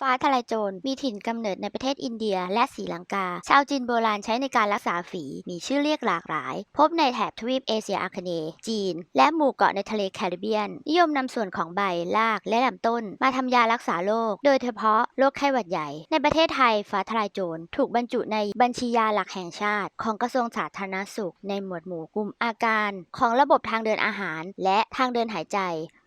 ฟ้าทะลายโจรมีถิ่นกำเนิดในประเทศอินเดียและศรีลังกา ชาวจีนโบราณใช้ในการรักษาฝี มีชื่อเรียกหลากหลาย พบในแถบทวีปเอเชียอาคเนย์จีน และหมู่เกาะในทะเลแคริบเบียน นิยมนำส่วนของใบรากและลำต้น มาทำยารักษาโรคโดยเฉพาะโรคไข้หวัดใหญ่ ในประเทศไทยฟ้าทะลายโจรถูกบรรจุในบัญชียาหลักแห่งชาติ ของกระทรวงสาธารณสุข ในหมวดหมู่กลุ่มอาการ ของระบบทางเดินอาหาร และทางเดินหายใจ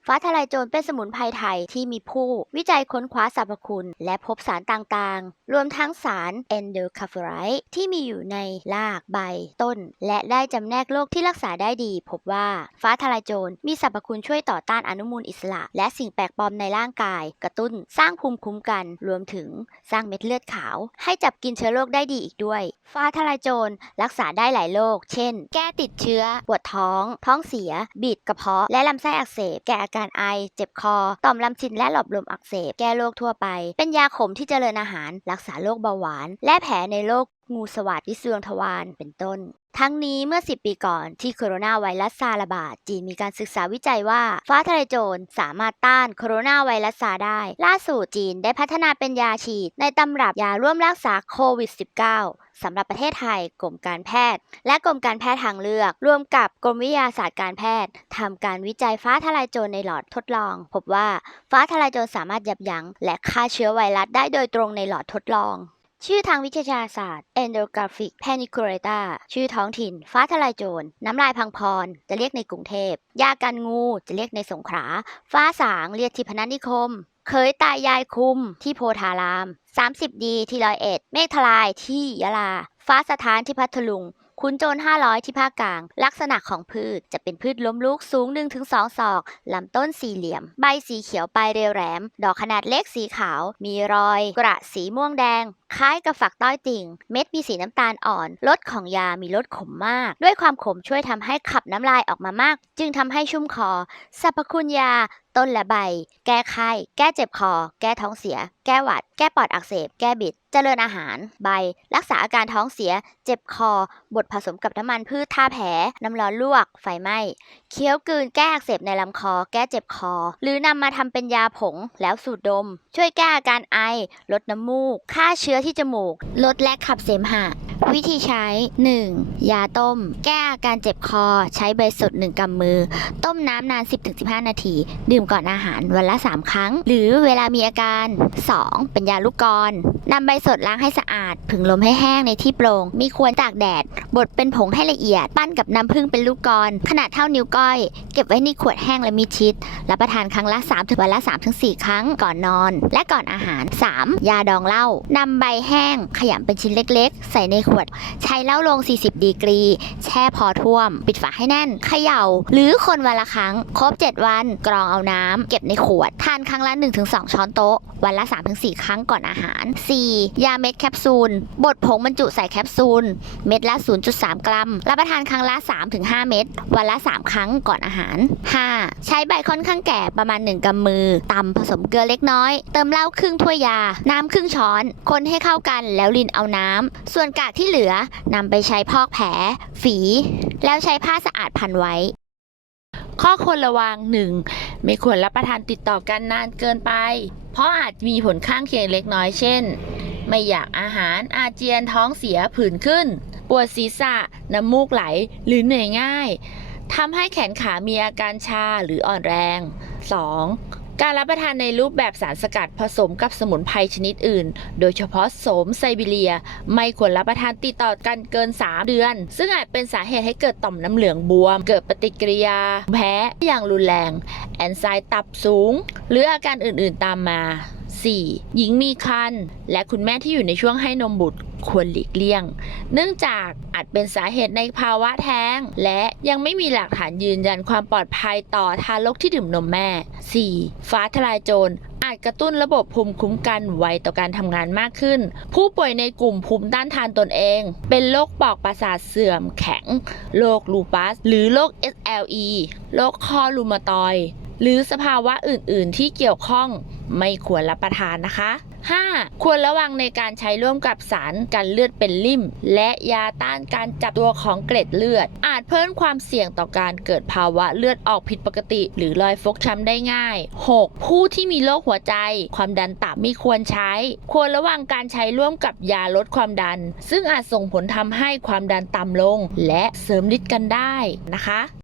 ฟ้าทะลายโจรเป็นสมุนไพรไทยที่มีผู้วิจัยค้นคว้าสรรพคุณ และพบสารต่างๆ รวมทั้งสาร e n d o c a p h r i t e ที่มีอยู่ในรากใบ ต้น และได้จำแนกโรคที่รักษาได้ดี พบว่าฟ้าทะลายโจรมีสรรพคุณช่วยต่อต้านอนุมูลอิสระ และสิ่งแปลกปลอมในร่างกาย กระตุ้นสร้างภูมิคุ้มกัน รวมถึงสร้างเม็ดเลือดขาว ให้จับกินเชื้อโรคได้ดีอีกด้วย ฟ้าทะลายโจรรักษาได้หลายโรคเช่น แก้ติดเชื้อปวดท้อง ท้องเสียบิดกระเพาะและลำไส้อักเสบแก้อการไอ เจ็บคอ ต่อมลำชินและหลอดลมอักเสบ แก้โรคทั่วไป เป็นยาขมที่เจริญอาหาร รักษาโรคเบาหวาน และแผลในโรคงูสวัสดที่เสืองทวาร เป็นต้น ทั้งนี้เมื่อ 10 ปีก่อนที่โคโรนาไวรัสซาระบาด จีนมีการศึกษาวิจัยว่า ฟ้าทะลายโจรสามารถต้านโคโรนาไวรัสซาได้ ล่าสุดจีนได้พัฒนาเป็นยาฉีด ในตำรับยาร่วมรักษาโควิด -19 สำหรับประเทศไทยกรมการแพทย์ และกรมการแพทย์ทางเลือก ร่วมกับกรมวิทยาศาสตร์การแพทย์ทำการวิจัยฟ้าทะลายโจรในหลอดทดลอง พบว่าฟ้าทะลายโจรสามารถยับยั้งและฆ่าเชื้อไวรัสได้โดยตรงในหลอดทดลอง ชื่อทางวิทยาศาสตร์ endographic paniculata ชื่อท้องถิ่น ฟ้าทะลายโจร น้ำลายพังพร จะเรียกในกรุงเทพ ยากันงู จะเรียกในสงขลา ฟ้าสาง เรียกที่พนัสนิคม เคยตายยายคุม ที่โพธาราม 30 ดีที่ร้อยเอ็ด เมฆทลายที่ยะลา ฟ้าสถานที่พัทลุงคุณโจร 500 ที่ภาคกลาง ลักษณะของพืชจะเป็นพืชล้มลุกสูง 1-2 ศอก ลำต้นสี่เหลี่ยม ใบสีเขียวปลายเรียวแหลม ดอกขนาดเล็กสีขาว มีรอย กระสีม่วงแดง คล้ายกับฝักต้อยติ่ง เม็ดมีสีน้ำตาลอ่อนรสของยามีรสขมมาก ด้วยความขมช่วยทำให้ขับน้ำลายออกมามาก จึงทำให้ชุ่มคอสรรพคุณยา ต้นและใบ แก้ไข้ แก้เจ็บคอ แก้ท้องเสีย แก้หวัด แก้ปอดอักเสบ แก้บิด เจริญอาหาร ใบ รักษาอาการท้องเสีย เจ็บคอ บดผสมกับน้ำมันพืชทาแผล น้ำร้อนลวก ไฟไหม้ เคี้ยวกลืนแก้อักเสบในลำคอ แก้เจ็บคอ หรือนำมาทำเป็นยาผงแล้วสูดดม ช่วยแก้อาการไอ ลดน้ำมูก ฆ่าเชื้อที่จมูก ลดและขับเสมหะ วิธีใช้ 1. ยาต้ม แก้อาการเจ็บคอ ใช้ใบสด 1กำมือ ต้มน้ำนาน 10-15 นาที ดื่มก่อนอาหารวันละ 3 ครั้ง หรือเวลามีอาการ 2. เป็นยาลูกกรนำใบสดล้างให้สะอาด ผึ่งลมให้แห้งในที่โปร่ง มีควรตากแดด บดเป็นผงให้ละเอียด ปั้นกับน้ำผึ้งเป็นลูกกรขนาดเท่านิ้วก้อย เก็บไว้ในขวดแห้งและมีชิด รับประทานครั้งละ 3 ถึงวันละ 3-4 ครั้งก่อนนอน และก่อนอาหาร 3. ยาดองเหล้านำใบแห้งขยำเป็นชิ้นเล็ก ๆ ใส่ในขวด ใช้เหล้าลง 40 ดีกรี แช่พอท่วม ปิดฝาให้แน่นเขย่า หรือคนวันละครั้ง ครบ 7 วัน กรองเอาน้ำ เก็บในขวด ทานครั้งละ 1-2 ช้อนโต๊ะ วันละ 3-4 ครั้งก่อนอาหาร 4. ยาเม็ดแคปซูล บดผงบรรจุใส่แคปซูล เม็ดละ 0.3 กรัม รับประทานครั้งละ 3-5 เม็ด วันละ 3 ครั้งก่อนอาหาร 5. ใช้ใบค่อนข้างแก่ประมาณ 1กำมือตำผสมเกลือเล็กน้อย เติมเหล้าครึ่งถ้วยยา น้ำครึ่งช้อน คนให้เข้ากันแล้วรินเอาน้ำ ส่วนกากที่ที่เหลือนำไปใช้พอกแผล ฝี แล้วใช้ผ้าสะอาดพันไว้ ข้อควรระวัง 1. ไม่ควรรับประทานติดต่อกันนานเกินไป เพราะอาจมีผลข้างเคียงเล็กน้อยเช่น ไม่อยากอาหารอาเจียนท้องเสียผื่นขึ้น ปวดศีรษะ น้ำมูกไหล หรือเหนื่อยง่ายทำให้แขนขามีอาการชาหรืออ่อนแรง 2. การรับประทานในรูปแบบสารสกัดผสมกับสมุนไพรชนิดอื่น โดยเฉพาะโสมไซบีเรีย ไม่ควรรับประทานติดต่อกันเกิน 3 เดือน ซึ่งอาจเป็นสาเหตุให้เกิดต่อมน้ำเหลืองบวม เกิดปฏิกิริยา แพ้อย่างรุนแรง แอนไซม์ตับสูง หรืออาการอื่นๆตามมา 4. หญิงมีครรภ์และคุณแม่ที่อยู่ในช่วงให้นมบุตรควรหลีกเลี่ยง เนื่องจากอาจเป็นสาเหตุในภาวะแท้ง และยังไม่มีหลักฐานยืนยันความปลอดภัยต่อทารกที่ดื่มนมแม่ 4. ฟ้าทลายโจรอาจกระตุ้นระบบภูมิคุ้มกันไวต่อการทำงานมากขึ้น ผู้ป่วยในกลุ่มภูมิต้านทานตนเอง เป็นโรคปอกประสาทเสื่อมแข็ง โรคลูปัส หรือโรค SLE โรคคอรูมาตอยด์หรือสภาวะอื่น ๆ ที่เกี่ยวข้อง ไม่ควรรับประทานนะคะ 5. ควรระวังในการใช้ร่วมกับสารกันเลือดเป็นลิ่ม และยาต้านการจับตัวของเกล็ดเลือด อาจเพิ่มความเสี่ยงต่อการเกิดภาวะเลือดออกผิดปกติ หรือรอยฟกช้ำได้ง่าย 6. ผู้ที่มีโรคหัวใจ ความดันต่ำไม่ควรใช้ ควรระวังการใช้ร่วมกับยาลดความดัน ซึ่งอาจส่งผลทำให้ความดันต่ำลง และเสริมฤทธิ์กันได้นะคะ